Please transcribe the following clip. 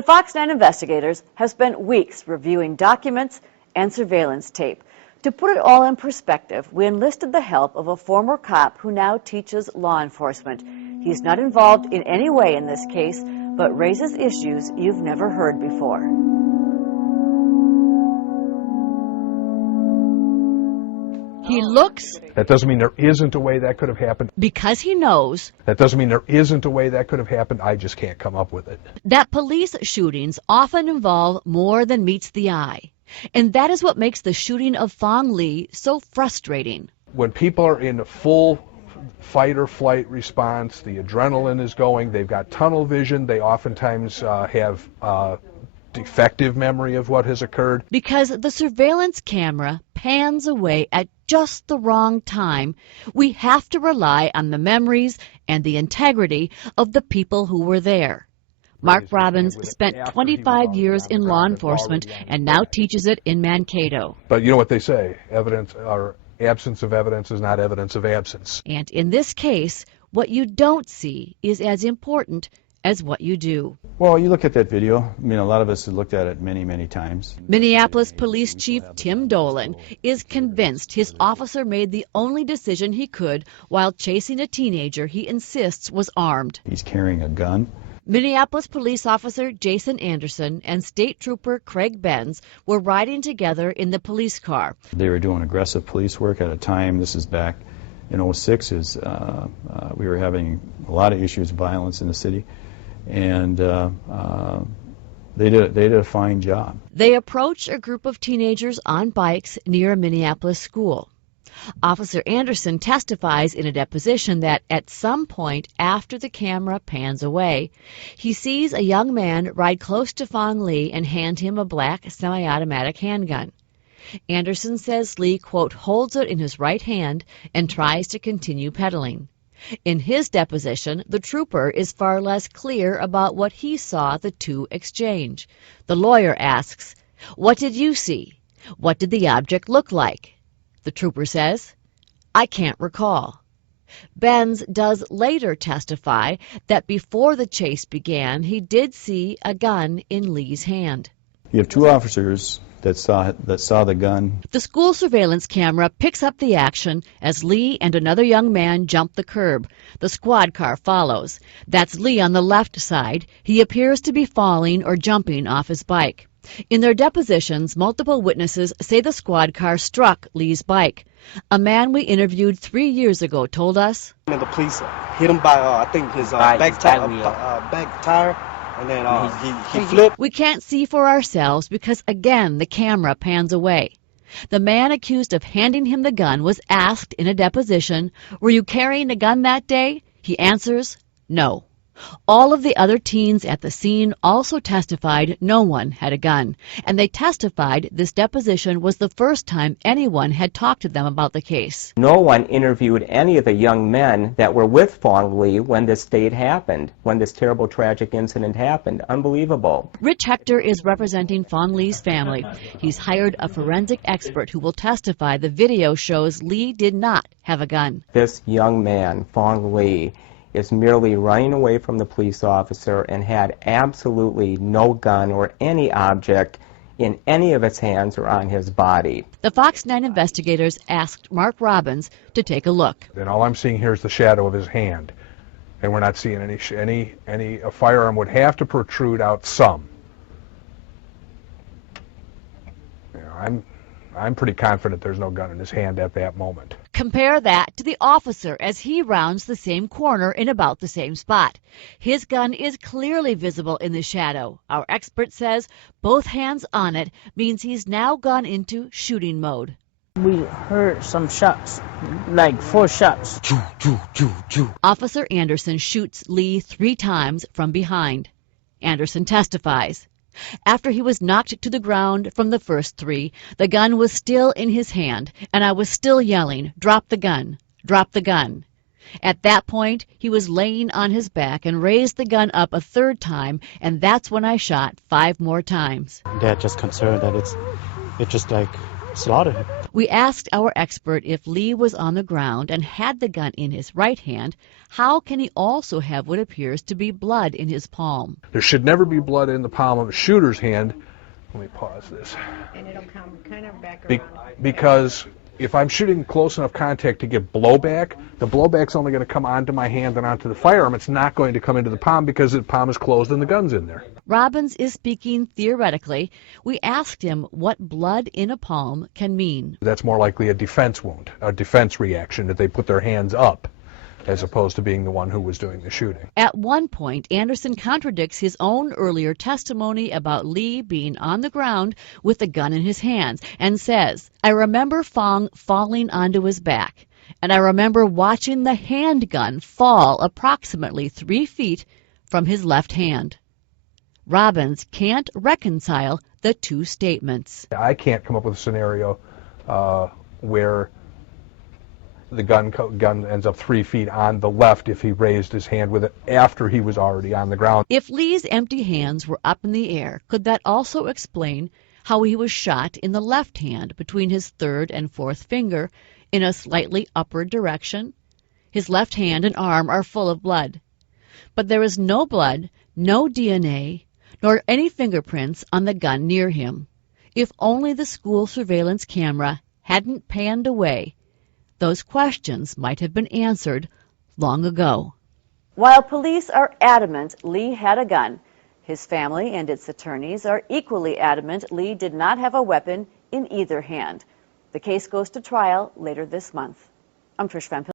The Fox 9 investigators have spent weeks reviewing documents and surveillance tape. To put it all in perspective, we enlisted the help of a former cop who now teaches law enforcement. He's not involved in any way in this case, but raises issues you've never heard before. He looks. That doesn't mean there isn't a way that could have happened. Because he knows. That doesn't mean there isn't a way that could have happened. I just can't come up with it. That police shootings often involve more than meets the eye. And that is what makes the shooting of Phong Le so frustrating. When people are in a full fight or flight response, the adrenaline is going, they've got tunnel vision, they oftentimes have defective memory of what has occurred. Because the surveillance camera pans away at just the wrong time, we have to rely on the memories and the integrity of the people who were there. Mark Robbins spent 25 years in law enforcement and now teaches it in Mankato. But you know what they say, evidence or absence of evidence is not evidence of absence. And in this case, what you don't see is as important as what you do. Well, you look at that video. I mean, a lot of us have looked at it many, many times. Minneapolis Police Chief Tim Dolan is convinced his officer made the only decision he could while chasing a teenager he insists was armed. He's carrying a gun. Minneapolis police officer Jason Anderson and state trooper Craig Benz were riding together in the police car. They were doing aggressive police work at a time, this is back in '06, we were having a lot of issues of violence in the city. And they did a fine job. They approached a group of teenagers on bikes near a Minneapolis school. Officer Anderson testifies in a deposition that at some point after the camera pans away, he sees a young man ride close to Phong Le and hand him a black semi-automatic handgun. Anderson says Lee, quote, holds it in his right hand and tries to continue pedaling. In his deposition, the trooper is far less clear about what he saw the two exchange. The lawyer asks, "What did you see? What did the object look like?" The trooper says, "I can't recall." Benz does later testify that before the chase began, he did see a gun in Lee's hand. You have two officers that saw the gun. The school surveillance camera picks up the action as Lee and another young man jump the curb. The squad car follows. That's Lee on the left side. He appears to be falling or jumping off his bike. In their depositions, multiple witnesses say the squad car struck Lee's bike. A man we interviewed 3 years ago told us, The police hit him by, I think, his back tire. And then he flipped. We can't see for ourselves because, again, the camera pans away. The man accused of handing him the gun was asked in a deposition, "Were you carrying a gun that day?" He answers, "No." All of the other teens at the scene also testified no one had a gun, and they testified this deposition was the first time anyone had talked to them about the case. No one interviewed any of the young men that were with Phong Le when this date happened, when this terrible tragic incident happened. Unbelievable. Rich Hector is representing Phong Le's family. He's hired a forensic expert who will testify the video shows Lee did not have a gun. This young man, Phong Le, is merely running away from the police officer and had absolutely no gun or any object in any of his hands or on his body. The Fox 9 investigators asked Mark Robbins to take a look. And all I'm seeing here is the shadow of his hand. And we're not seeing a firearm would have to protrude out some. You know, I'm pretty confident there's no gun in his hand at that moment. Compare that to the officer as he rounds the same corner in about the same spot. His gun is clearly visible in the shadow. Our expert says both hands on it means he's now gone into shooting mode. We heard some shots, like 4 shots. Officer Anderson shoots Lee 3 times from behind. Anderson testifies. After he was knocked to the ground from the first 3, the gun was still in his hand, and I was still yelling, "Drop the gun, drop the gun." At that point, he was laying on his back and raised the gun up a 3rd time, and that's when I shot 5 more times. They're just concerned that it's just like slaughtered him. We asked our expert if Lee was on the ground and had the gun in his right hand, how can he also have what appears to be blood in his palm? There should never be blood in the palm of a shooter's hand. Let me pause this. And it'll come kind of back around. Because if I'm shooting close enough contact to get blowback, the blowback's only going to come onto my hand and onto the firearm. It's not going to come into the palm because the palm is closed and the gun's in there. Robbins is speaking theoretically. We asked him what blood in a palm can mean. That's more likely a defense wound, a defense reaction, that they put their hands up as opposed to being the one who was doing the shooting. At one point, Anderson contradicts his own earlier testimony about Lee being on the ground with a gun in his hands and says, "I remember Fong falling onto his back, and I remember watching the handgun fall approximately 3 feet from his left hand." Robbins can't reconcile the two statements. I can't come up with a scenario where the gun ends up 3 feet on the left if he raised his hand with it after he was already on the ground. If Lee's empty hands were up in the air, could that also explain how he was shot in the left hand between his third and fourth finger in a slightly upward direction? His left hand and arm are full of blood. But there is no blood, no DNA, nor any fingerprints on the gun near him. If only the school surveillance camera hadn't panned away, those questions might have been answered long ago. While police are adamant Lee had a gun, his family and its attorneys are equally adamant Lee did not have a weapon in either hand. The case goes to trial later this month. I'm Trish Van Pil.